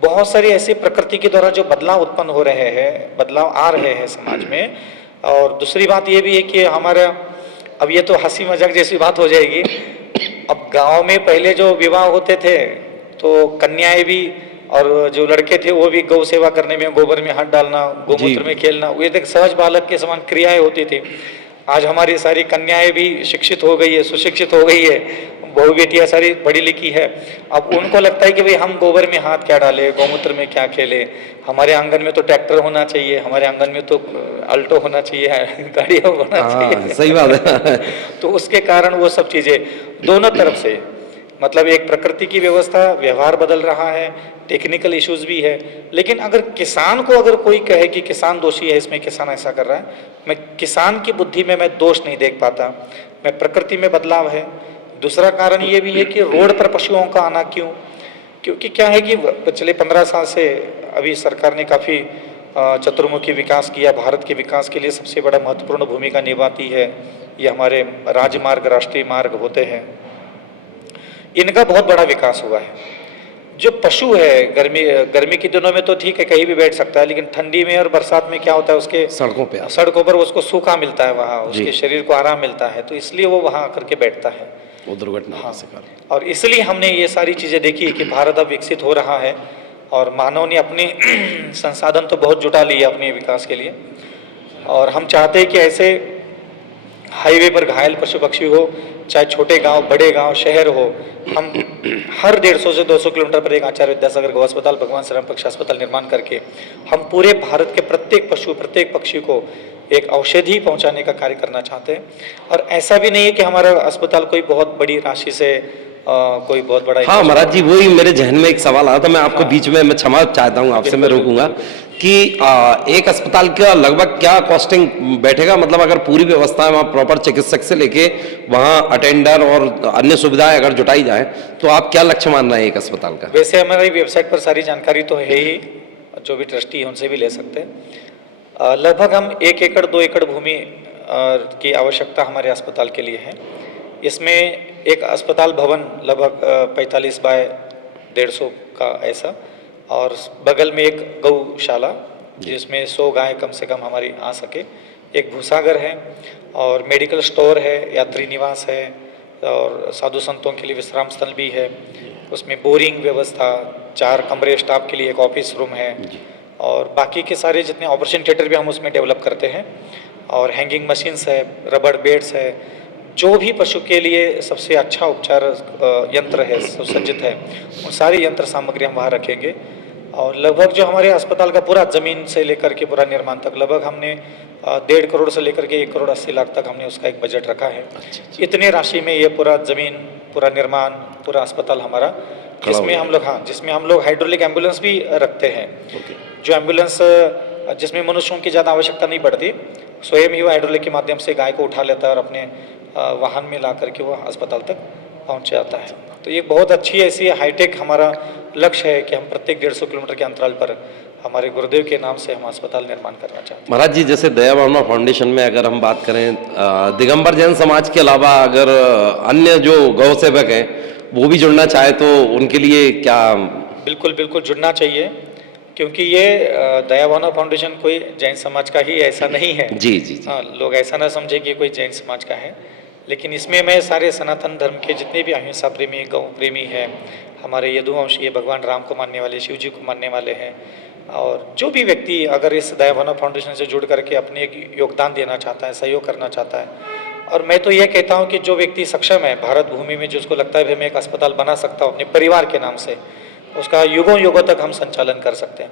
बहुत सारी ऐसी प्रकृति के द्वारा जो बदलाव उत्पन्न हो रहे हैं, बदलाव आ रहे हैं समाज में। और दूसरी बात ये भी है कि हमारा, अब ये तो हंसी मजाक जैसी बात हो जाएगी, अब गांव में पहले जो विवाह होते थे तो कन्याएं भी और जो लड़के थे वो भी गौ सेवा करने में, गोबर में हाथ डालना, गोमूत्र में खेलना, वो एक सहज बालक के समान क्रियाएं होती थी। आज हमारी सारी कन्याएं भी शिक्षित हो गई है, सुशिक्षित हो गई है, बहू बेटियां सारी पढ़ी लिखी है। अब उनको लगता है कि भाई हम गोबर में हाथ क्या डाले, गौमूत्र में क्या खेले, हमारे आंगन में तो ट्रैक्टर होना चाहिए, हमारे आंगन में तो अल्टो होना चाहिए, गाड़ी होना चाहिए। सही बात है। तो उसके कारण वो सब चीजें दोनों तरफ से, मतलब एक प्रकृति की व्यवस्था, व्यवहार बदल रहा है, टेक्निकल इश्यूज भी है। लेकिन अगर किसान को अगर कोई कहे कि किसान दोषी है, इसमें किसान ऐसा कर रहा है, मैं किसान की बुद्धि में मैं दोष नहीं देख पाता। मैं प्रकृति में बदलाव है। दूसरा कारण ये भी है कि रोड पर पशुओं का आना क्यों, क्योंकि क्या है कि पिछले 15 साल से अभी सरकार ने काफ़ी चतुर्मुखी विकास किया। भारत के विकास के लिए सबसे बड़ा महत्वपूर्ण भूमिका निभाती है ये हमारे राजमार्ग, राष्ट्रीय मार्ग होते हैं, इनका बहुत बड़ा विकास हुआ है। जो पशु है, गर्मी के दिनों में तो ठीक है कहीं भी बैठ सकता है, लेकिन ठंडी में और बरसात में क्या होता है, उसके सड़कों पर उसको सूखा मिलता है, वहाँ उसके शरीर को आराम मिलता है, तो इसलिए वो वहाँ आकर के बैठता है, वो दुर्घटना का शिकार। और इसलिए हमने ये सारी चीज़ें देखी कि भारत अब विकसित हो रहा है और मानव ने अपने संसाधन तो बहुत जुटा लिए अपने विकास के लिए, और हम चाहते हैं कि ऐसे हाईवे पर घायल पशु पक्षी हो, चाहे छोटे गांव, बड़े गांव, शहर हो, हम हर 150 से 200 किलोमीटर पर एक आचार्य विद्यासागर गौ अस्पताल, भगवान श्री राम पक्षी अस्पताल निर्माण करके हम पूरे भारत के प्रत्येक पशु, प्रत्येक पक्षी को एक औषधि पहुंचाने का कार्य करना चाहते हैं। और ऐसा भी नहीं है कि हमारा अस्पताल कोई बहुत बड़ी राशि से कोई बहुत बड़ा। हाँ महाराज जी, वही मेरे जहन में एक सवाल आया था, मैं आपको बीच में मैं क्षमा चाहता हूँ, आपसे मैं रोकूंगा कि एक अस्पताल का लगभग क्या कॉस्टिंग बैठेगा, मतलब अगर पूरी व्यवस्था वहाँ प्रॉपर चिकित्सक से लेके वहाँ अटेंडर और अन्य सुविधाएं अगर जुटाई जाए तो आप क्या लक्ष्य मान रहे हैं एक अस्पताल का? वैसे हमारी वेबसाइट पर सारी जानकारी तो है ही, जो भी ट्रस्टी है उनसे भी ले सकते हैं। लगभग हम 1 एकड़ 2 एकड़ भूमि की आवश्यकता हमारे अस्पताल के लिए है। इसमें एक अस्पताल भवन लगभग 45 बाय 150 का ऐसा, और बगल में एक गौशाला जिसमें 100 गाय कम से कम हमारी आ सके, एक भूसागर है और मेडिकल स्टोर है, यात्री निवास है और साधु संतों के लिए विश्राम स्थल भी है। उसमें बोरिंग व्यवस्था, 4 कमरे स्टाफ के लिए, एक ऑफिस रूम है और बाकी के सारे जितने ऑपरेशन थिएटर भी हम उसमें डेवलप करते हैं, और हैंगिंग मशीन्स है, रबड़ बेड्स है, जो भी पशु के लिए सबसे अच्छा उपचार यंत्र है, सुसज्जित है, उन सारी यंत्र सामग्री हम वहाँ रखेंगे। और लगभग जो हमारे अस्पताल का पूरा ज़मीन से लेकर के पूरा निर्माण तक लगभग हमने 1.5 करोड़ से लेकर के 1 करोड़ 80 लाख तक हमने उसका एक बजट रखा है। इतनी राशि में ये पूरा ज़मीन, पूरा निर्माण, पूरा अस्पताल हमारा, जिसमें हम लोग हाइड्रोलिक एम्बुलेंस भी रखते हैं। जो एम्बुलेंस जिसमें मनुष्यों की ज़्यादा आवश्यकता नहीं पड़ती, स्वयं ही वो हाइड्रोलिक के माध्यम से गाय को उठा लेता है और अपने वाहन में ला करके वो अस्पताल तक पहुंच जाता है। तो ये बहुत अच्छी ऐसी हाईटेक हमारा लक्ष्य है कि हम प्रत्येक 150 किलोमीटर के अंतराल पर हमारे गुरुदेव के नाम से हम अस्पताल निर्माण करना चाहते हैं। महाराज जी, जैसे दया भावना फाउंडेशन में अगर हम बात करें, दिगंबर जैन समाज के अलावा अगर अन्य जो गौ सेवक हैं वो भी जुड़ना चाहे तो उनके लिए क्या? बिल्कुल बिल्कुल जुड़ना चाहिए, क्योंकि ये दया भावना फाउंडेशन कोई जैन समाज का ही ऐसा नहीं है। जी जी, जी। हाँ, लोग ऐसा ना समझे कि कोई जैन समाज का है, लेकिन इसमें मैं सारे सनातन धर्म के जितने भी अहिंसा प्रेमी, गौ प्रेमी हैं, हमारे यदुवंशी भगवान राम को मानने वाले, शिव जी को मानने वाले हैं, और जो भी व्यक्ति अगर इस दया भावना फाउंडेशन से जुड़ करके अपने एक योगदान देना चाहता है, सहयोग करना चाहता है, और मैं तो ये कहता हूँ कि जो व्यक्ति सक्षम है भारत भूमि में, जिसको लगता है भाई मैं एक अस्पताल बना सकता हूँ अपने परिवार के नाम से, उसका युगों युगों तक हम संचालन कर सकते हैं।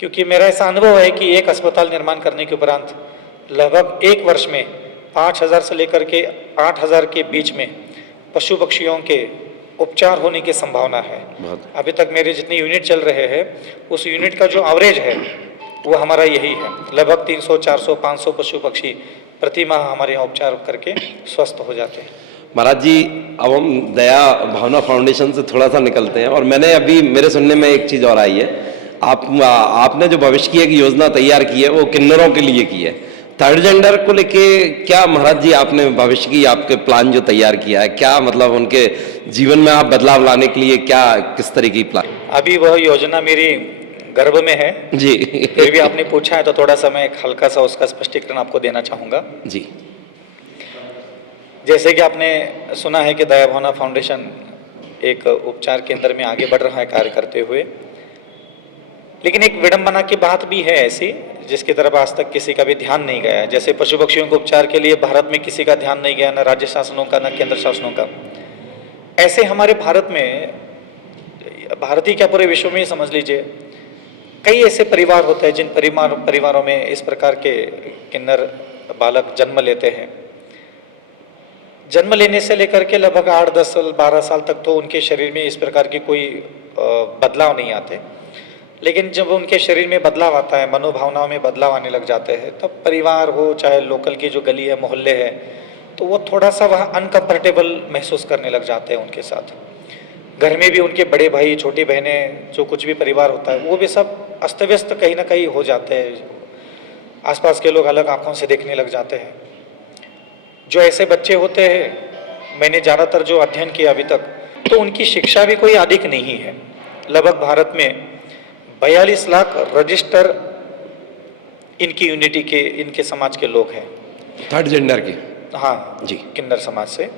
क्योंकि मेरा ऐसा अनुभव है कि एक अस्पताल निर्माण करने के उपरांत लगभग 1 वर्ष में 5,000 से लेकर के 8,000 के बीच में पशु पक्षियों के उपचार होने की संभावना है। अभी तक मेरे जितने यूनिट चल रहे हैं, उस यूनिट का जो एवरेज है वो हमारा यही है, लगभग 300, 400, 500 पशु पक्षी प्रति माह हमारे यहाँ उपचार करके स्वस्थ हो जाते हैं। महाराज जी, अब हम दया भावना फाउंडेशन से थोड़ा सा निकलते हैं, और मैंने अभी मेरे सुनने में एक चीज़ और आई है, आपने जो भविष्य की एक योजना तैयार की है वो किन्नरों के लिए की है। थर्ड जेंडर को लेके क्या महाराज जी आपने भविष्य की आपके प्लान जो तैयार किया है, क्या मतलब उनके जीवन में आप बदलाव लाने के लिए क्या किस तरह की प्लान? अभी वह योजना मेरी गर्भ में है जी। फिर भी आपने पूछा है तो थोड़ा सा मैं एक हल्का सा उसका स्पष्टीकरण आपको देना चाहूँगा। जी। जैसे कि आपने सुना है कि दया भावना फाउंडेशन एक उपचार केंद्र में आगे बढ़ रहा है कार्य करते हुए, लेकिन एक विडंबना की बात भी है ऐसी जिसकी तरफ आज तक किसी का भी ध्यान नहीं गया है। जैसे पशु पक्षियों के उपचार के लिए भारत में किसी का ध्यान नहीं गया, न राज्य शासनों का, न केंद्र शासनों का, ऐसे हमारे भारत में, भारत ही क्या पूरे विश्व में ही समझ लीजिए, कई ऐसे परिवार होते हैं जिन परिवारों में इस प्रकार के किन्नर बालक जन्म लेते हैं। जन्म लेने से लेकर के लगभग 8, 10 साल, 12 साल तक तो उनके शरीर में इस प्रकार की कोई बदलाव नहीं आते, लेकिन जब उनके शरीर में बदलाव आता है, मनोभावनाओं में बदलाव आने लग जाते हैं, तब परिवार हो चाहे लोकल की जो गली है, मोहल्ले है, तो वो थोड़ा सा वह अनकंफर्टेबल महसूस करने लग जाते हैं उनके साथ। घर में भी उनके बड़े भाई, छोटी बहनें, जो कुछ भी परिवार होता है, वो भी सब अस्त व्यस्त कहीं ना कहीं हो जाते हैं। आसपास के लोग अलग आंखों से देखने लग जाते हैं। जो ऐसे बच्चे होते हैं, मैंने ज़्यादातर जो अध्ययन किया अभी तक, तो उनकी शिक्षा भी कोई अधिक नहीं है। लगभग भारत में 42 लाख रजिस्टर इनकी यूनिटी के, इनके समाज के लोग हैं, थर्ड जेंडर के। हाँ जी, किन्नर समाज से,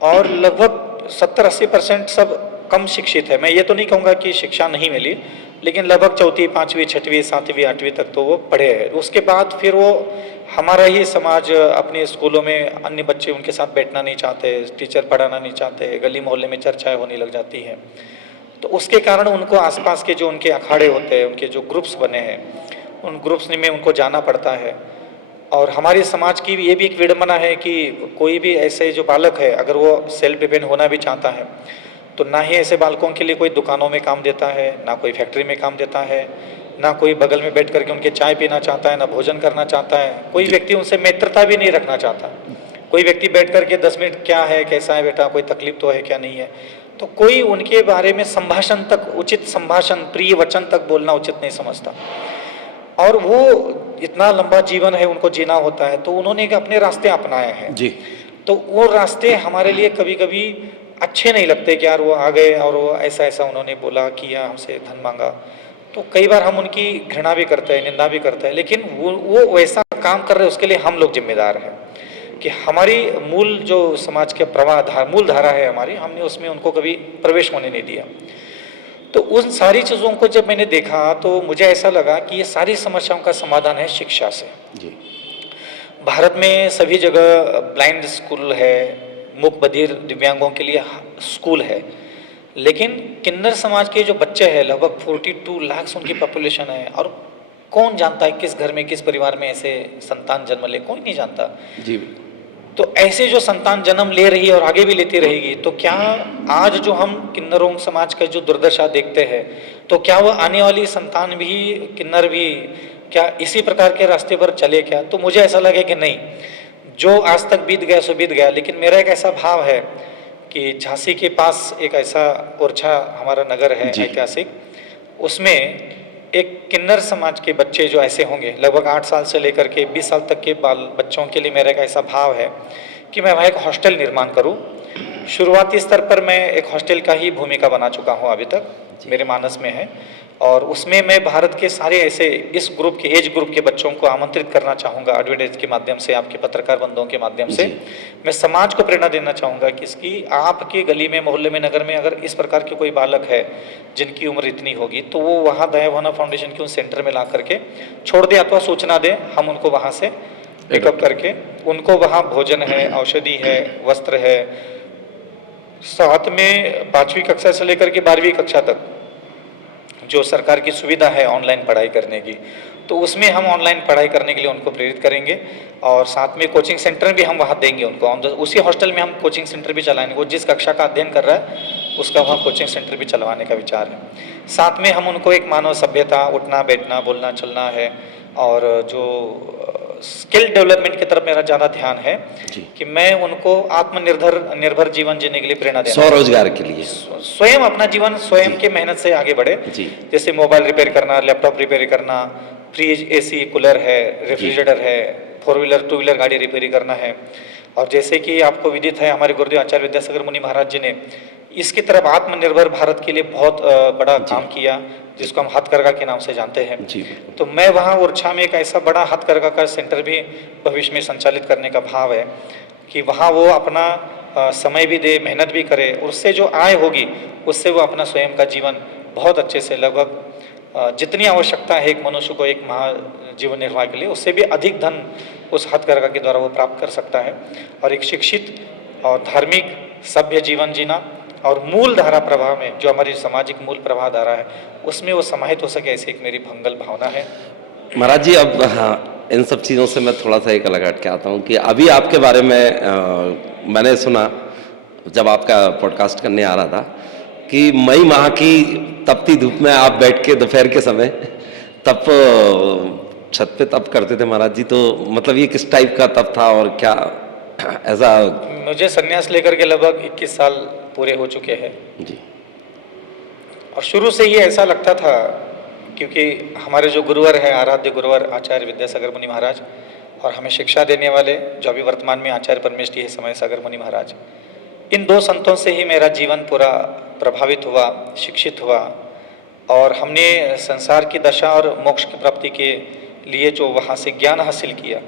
और लगभग 70-80% सब कम शिक्षित है। मैं ये तो नहीं कहूँगा कि शिक्षा नहीं मिली, लेकिन लगभग 4वीं, 5वीं, 6वीं, 7वीं, 8वीं तक तो वो पढ़े हैं। उसके बाद फिर वो हमारा ही समाज अपने स्कूलों में अन्य बच्चे उनके साथ बैठना नहीं चाहते, टीचर पढ़ाना नहीं चाहते, गली मोहल्ले में चर्चाएं होने लग जाती हैं। तो उसके कारण उनको आसपास के जो उनके अखाड़े होते हैं, उनके जो ग्रुप्स बने हैं, उन ग्रुप्स में उनको जाना पड़ता है। और हमारे समाज की ये भी एक विडंबना है कि कोई भी ऐसे जो बालक है, अगर वो सेल्फ डिपेंड होना भी चाहता है, तो ना ही ऐसे बालकों के लिए कोई दुकानों में काम देता है, ना कोई फैक्ट्री में काम देता है, ना कोई बगल में बैठ करके उनके चाय पीना चाहता है, ना भोजन करना चाहता है। कोई व्यक्ति उनसे मित्रता भी नहीं रखना चाहता। कोई व्यक्ति बैठ करके 10 मिनट क्या है, कैसा है बेटा, कोई तकलीफ तो है क्या, नहीं है, तो कोई उनके बारे में संभाषण तक, उचित संभाषण, प्रिय वचन तक बोलना उचित नहीं समझता। और वो इतना लंबा जीवन है उनको जीना होता है, तो उन्होंने अपने रास्ते अपनाए हैं। जी। तो वो रास्ते हमारे लिए कभी कभी अच्छे नहीं लगते कि यार वो आ गए और वो ऐसा ऐसा उन्होंने बोला किया हमसे धन मांगा। तो कई बार हम उनकी घृणा भी करते हैं, निंदा भी करते हैं, लेकिन वो वैसा काम कर रहे हैं उसके लिए हम लोग जिम्मेदार हैं कि हमारी मूल जो समाज के मूल धारा है हमारी, हमने उसमें उनको कभी प्रवेश होने नहीं दिया। तो उन सारी चीज़ों को जब मैंने देखा तो मुझे ऐसा लगा कि ये सारी समस्याओं का समाधान है शिक्षा से। जी। भारत में सभी जगह ब्लाइंड स्कूल है, मूक बधिर दिव्यांगों के लिए स्कूल है, लेकिन किन्नर समाज के जो बच्चे हैं लगभग 42 लाख उनकी पॉपुलेशन है, और कौन जानता है किस घर में किस परिवार में ऐसे संतान जन्म ले, कोई नहीं जानता। जी। तो ऐसे जो संतान जन्म ले रही है और आगे भी लेती रहेगी, तो क्या आज जो हम किन्नरों समाज का जो दुर्दशा देखते हैं, तो क्या वो आने वाली संतान भी, किन्नर भी क्या इसी प्रकार के रास्ते पर चले क्या? तो मुझे ऐसा लगे कि नहीं, जो आज तक बीत गया सो बीत गया। लेकिन मेरा एक ऐसा भाव है कि झांसी के पास एक ऐसा ओरछा हमारा नगर है ऐतिहासिक, उसमें एक किन्नर समाज के बच्चे जो ऐसे होंगे लगभग 8 साल से लेकर के 20 साल तक के बच्चों के लिए मेरा एक ऐसा भाव है कि मैं वहाँ एक हॉस्टल निर्माण करूँ। शुरुआती स्तर पर मैं एक हॉस्टल का ही भूमिका बना चुका हूँ, अभी तक मेरे मानस में है, और उसमें मैं भारत के सारे ऐसे इस ग्रुप के एज ग्रुप के बच्चों को आमंत्रित करना चाहूँगा एडवर्टाइज के माध्यम से, आपके पत्रकार बंधुओं के माध्यम से। मैं समाज को प्रेरणा देना चाहूँगा कि इसकी आपके गली में, मोहल्ले में, नगर में अगर इस प्रकार के कोई बालक है जिनकी उम्र इतनी होगी, तो वो वहाँ दया भावना फाउंडेशन के उन सेंटर में ला करके छोड़ दे अथवा सूचना दे, हम उनको वहाँ से पिकअप करके उनको वहाँ भोजन है, औषधि है, वस्त्र है, साथ में 5वीं कक्षा से लेकर के 12वीं कक्षा तक जो सरकार की सुविधा है ऑनलाइन पढ़ाई करने की, तो उसमें हम ऑनलाइन पढ़ाई करने के लिए उनको प्रेरित करेंगे, और साथ में कोचिंग सेंटर भी हम वहाँ देंगे उनको। उसी हॉस्टल में हम कोचिंग सेंटर भी चलाएंगे, वो जिस कक्षा का अध्ययन कर रहा है उसका वहाँ कोचिंग सेंटर भी चलवाने का विचार है। साथ में हम उनको एक मानव सभ्यता, उठना बैठना बोलना चलना है, और जो स्किल डेवलपमेंट की तरफ मेरा ज़्यादा ध्यान है कि मैं उनको निर्भर जीवन जीने के लिए प्रेरणा देना, स्वरोजगार के लिए स्वयं अपना जीवन स्वयं के मेहनत से आगे बढ़े। जैसे मोबाइल रिपेयर करना, लैपटॉप रिपेयर करना, फ्रिज, एसी, कूलर है, रेफ्रिजरेटर है, 4 व्हीलर 2 व्हीलर गाड़ी रिपेयर करना है। और जैसे कि आपको विदित है, हमारे गुरुदेव आचार्य विद्यासागर मुनि महाराज जी ने इसकी तरफ आत्मनिर्भर भारत के लिए बहुत बड़ा काम किया, जिसको हम हथकरघा के नाम से जानते हैं। तो मैं वहाँ ओरछा में एक ऐसा बड़ा हथकरघा का सेंटर भी भविष्य में संचालित करने का भाव है कि वहाँ वो अपना समय भी दे, मेहनत भी करे, और उससे जो आय होगी उससे वो अपना स्वयं का जीवन बहुत अच्छे से, लगभग जितनी आवश्यकता है एक मनुष्य को एक जीवन निर्वाह के लिए, उससे भी अधिक धन उस हथकरघा के द्वारा वो प्राप्त कर सकता है, और एक शिक्षित और धार्मिक सभ्य जीवन जीना, और मूल धारा प्रवाह में जो हमारी सामाजिक मूल प्रवाह धारा है उसमें वो समाहित हो सके, ऐसी एक मेरी भंगल भावना है। महाराज जी, अब हाँ, इन सब चीज़ों से मैं थोड़ा सा एक अलग हट के आता हूँ कि अभी आपके बारे में मैंने सुना जब आपका पॉडकास्ट करने आ रहा था कि मई माह की तपती धूप में आप बैठ के दोपहर के समय तप छत पे तप करते थे महाराज जी। तो मतलब ये किस टाइप का तप था और क्या ऐसा? मुझे संन्यास लेकर के लगभग 21 साल पूरे हो चुके हैं जी, और शुरू से ये ऐसा लगता था, क्योंकि हमारे जो गुरुवर है, आराध्य गुरुवर आचार्य विद्यासागर मुनि महाराज, और हमें शिक्षा देने वाले जो अभी वर्तमान में आचार्य परमेष्ठी है समय सागर मुनि महाराज, इन 2 संतों से ही मेरा जीवन पूरा प्रभावित हुआ, शिक्षित हुआ, और हमने संसार की दशा और मोक्ष की प्राप्ति के लिए जो वहाँ से ज्ञान हासिल किया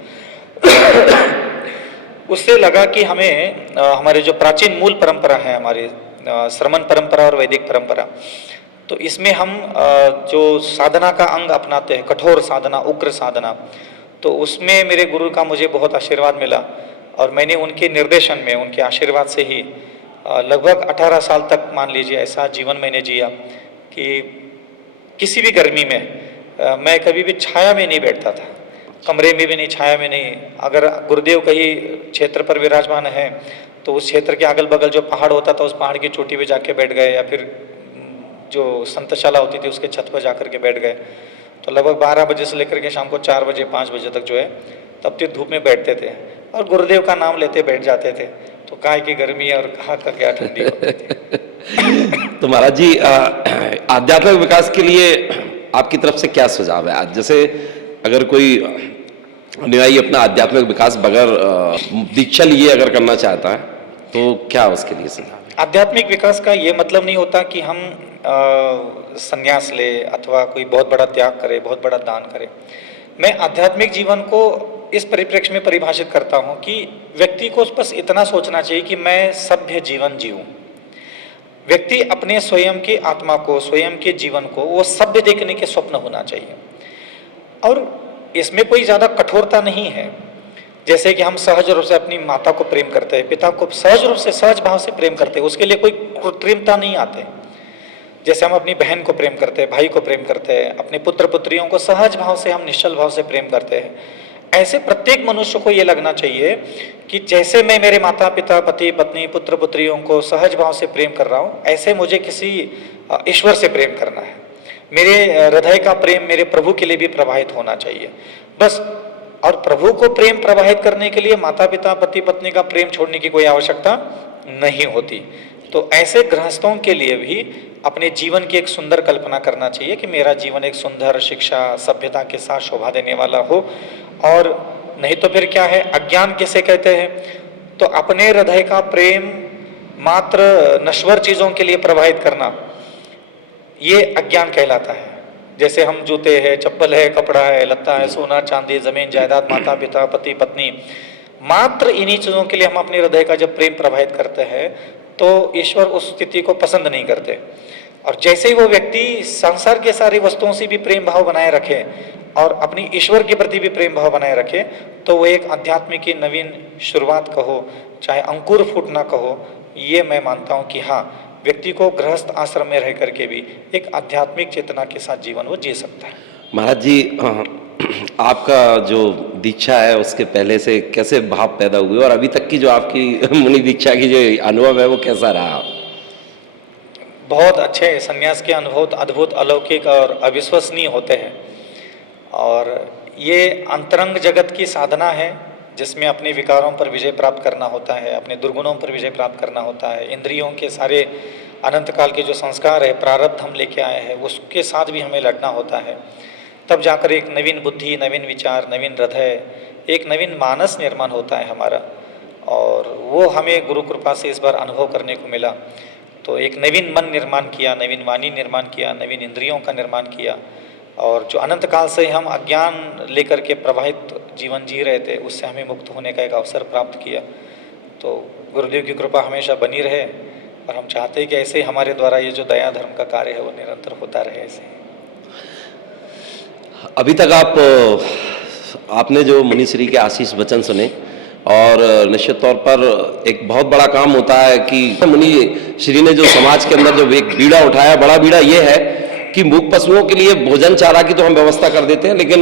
उससे लगा कि हमें हमारे जो प्राचीन मूल परंपरा है, हमारी श्रमण परंपरा और वैदिक परंपरा, तो इसमें हम जो साधना का अंग अपनाते हैं, कठोर साधना, उग्र साधना, तो उसमें मेरे गुरु का मुझे बहुत आशीर्वाद मिला, और मैंने उनके निर्देशन में, उनके आशीर्वाद से ही लगभग 18 साल तक मान लीजिए ऐसा जीवन मैंने जिया कि किसी भी गर्मी में मैं कभी भी छाया में नहीं बैठता था, कमरे में भी नहीं, छाया में नहीं। अगर गुरुदेव कहीं क्षेत्र पर विराजमान है तो उस क्षेत्र के अगल बगल जो पहाड़ होता था उस पहाड़ की चोटी पे जाके बैठ गए, या फिर जो संतशाला होती थी उसके छत पर जाकर के बैठ गए। तो लगभग 12 बजे से लेकर के शाम को 4 बजे 5 बजे तक जो है तपती धूप में बैठते थे, और गुरुदेव का नाम लेते बैठ जाते थे। तो काय की गर्मी और कहाँ का क्या ठंडी होती थी। तो महाराज जी, आध्यात्मिक विकास के लिए आपकी तरफ से क्या सुझाव है? आज जैसे अगर कोई अनुयायी अपना आध्यात्मिक विकास बगैर दीक्षा लिए अगर करना चाहता है तो क्या उसके लिए सुझाव है? आध्यात्मिक विकास का ये मतलब नहीं होता कि हम संन्यास ले अथवा कोई बहुत बड़ा त्याग करे, बहुत बड़ा दान करे। मैं आध्यात्मिक जीवन को इस परिप्रेक्ष्य में परिभाषित करता हूँ कि व्यक्ति को बस इतना सोचना चाहिए कि मैं सभ्य जीवन जीऊँ। व्यक्ति अपने स्वयं की आत्मा को, स्वयं के जीवन को वो सभ्य देखने के स्वप्न होना चाहिए। और इसमें कोई ज़्यादा कठोरता नहीं है। जैसे कि हम सहज रूप से अपनी माता को प्रेम करते हैं, पिता को सहज रूप से, सहज भाव से प्रेम करते हैं, उसके लिए कोई कृत्रिमता नहीं आते। जैसे हम अपनी बहन को प्रेम करते हैं, भाई को प्रेम करते हैं, अपने पुत्र पुत्रियों को सहज भाव से, हम निश्चल भाव से प्रेम करते हैं। ऐसे प्रत्येक मनुष्य को ये लगना चाहिए कि जैसे मैं मेरे माता पिता, पति पत्नी, पुत्र पुत्रियों को सहज भाव से प्रेम कर रहा हूँ, ऐसे मुझे किसी ईश्वर से प्रेम करना है। मेरे हृदय का प्रेम मेरे प्रभु के लिए भी प्रवाहित होना चाहिए बस। और प्रभु को प्रेम प्रवाहित करने के लिए माता पिता, पति पत्नी का प्रेम छोड़ने की कोई आवश्यकता नहीं होती। तो ऐसे गृहस्थों के लिए भी अपने जीवन की एक सुंदर कल्पना करना चाहिए कि मेरा जीवन एक सुंदर शिक्षा, सभ्यता के साथ शोभा देने वाला हो। और नहीं तो फिर क्या है, अज्ञान किसे कहते हैं? तो अपने हृदय का प्रेम मात्र नश्वर चीजों के लिए प्रवाहित करना, ये अज्ञान कहलाता है। जैसे हम जूते है, चप्पल है, कपड़ा है, लत्ता है, सोना चांदी, जमीन जायदाद, माता पिता, पति पत्नी, मात्र इन्हीं चीजों के लिए हम अपने हृदय का जब प्रेम प्रवाहित करते हैं तो ईश्वर उस स्थिति को पसंद नहीं करते। और जैसे ही वो व्यक्ति संसार के सारी वस्तुओं से भी प्रेम भाव बनाए रखे और अपनी ईश्वर के प्रति भी प्रेम भाव बनाए रखे, तो वो एक अध्यात्म की नवीन शुरुआत कहो, चाहे अंकुर फूटना कहो, ये मैं मानता हूँ कि हाँ, व्यक्ति को गृहस्थ आश्रम में रह करके भी एक आध्यात्मिक चेतना के साथ जीवन वो जी सकता है। महाराज जी, आपका जो दीक्षा है उसके पहले से कैसे भाव पैदा हुए और अभी तक की जो आपकी मुनि दीक्षा की जो अनुभव है वो कैसा रहा? बहुत अच्छे संन्यास के अनुभव अद्भुत, अलौकिक और अविश्वसनीय होते हैं। और ये अंतरंग जगत की साधना है जिसमें अपने विकारों पर विजय प्राप्त करना होता है, अपने दुर्गुणों पर विजय प्राप्त करना होता है। इंद्रियों के सारे अनंत काल के जो संस्कार है, प्रारब्ध हम लेके आए हैं, उसके साथ भी हमें लड़ना होता है। तब जाकर एक नवीन बुद्धि, नवीन विचार, नवीन हृदय, एक नवीन मानस निर्माण होता है हमारा। और वो हमें गुरु कृपा से इस बार अनुभव करने को मिला। तो एक नवीन मन निर्माण किया, नवीन वाणी निर्माण किया, नवीन इंद्रियों का निर्माण किया। और जो अनंत काल से हम अज्ञान लेकर के प्रवाहित जीवन जी रहे थे, उससे हमें मुक्त होने का एक अवसर प्राप्त किया। तो गुरुदेव की कृपा हमेशा बनी रहे और हम चाहते हैं कि ऐसे हमारे द्वारा ये जो दया धर्म का कार्य है वो निरंतर होता रहे। ऐसे अभी तक आपने जो मुनिश्री के आशीष वचन सुने और निश्चित तौर पर एक बहुत बड़ा काम होता है कि मुनि श्री ने जो समाज के अंदर जो एक बीड़ा उठाया, बड़ा बीड़ा ये है कि मूक पशुओं के लिए भोजन चारा की तो हम व्यवस्था कर देते हैं, लेकिन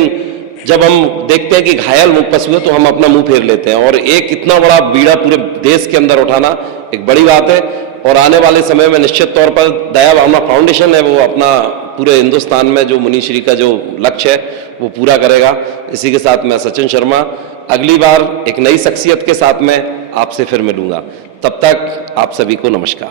जब हम देखते हैं कि घायल मूक पशु है तो हम अपना मुंह फेर लेते हैं। और एक इतना बड़ा बीड़ा पूरे देश के अंदर उठाना एक बड़ी बात है। और आने वाले समय में निश्चित तौर पर दया भावना फाउंडेशन है वो अपना पूरे हिंदुस्तान में जो मुनिश्री का जो लक्ष्य है वो पूरा करेगा। इसी के साथ मैं सचिन शर्मा अगली बार एक नई शख्सियत के साथ में आपसे फिर मिलूंगा। तब तक आप सभी को नमस्कार।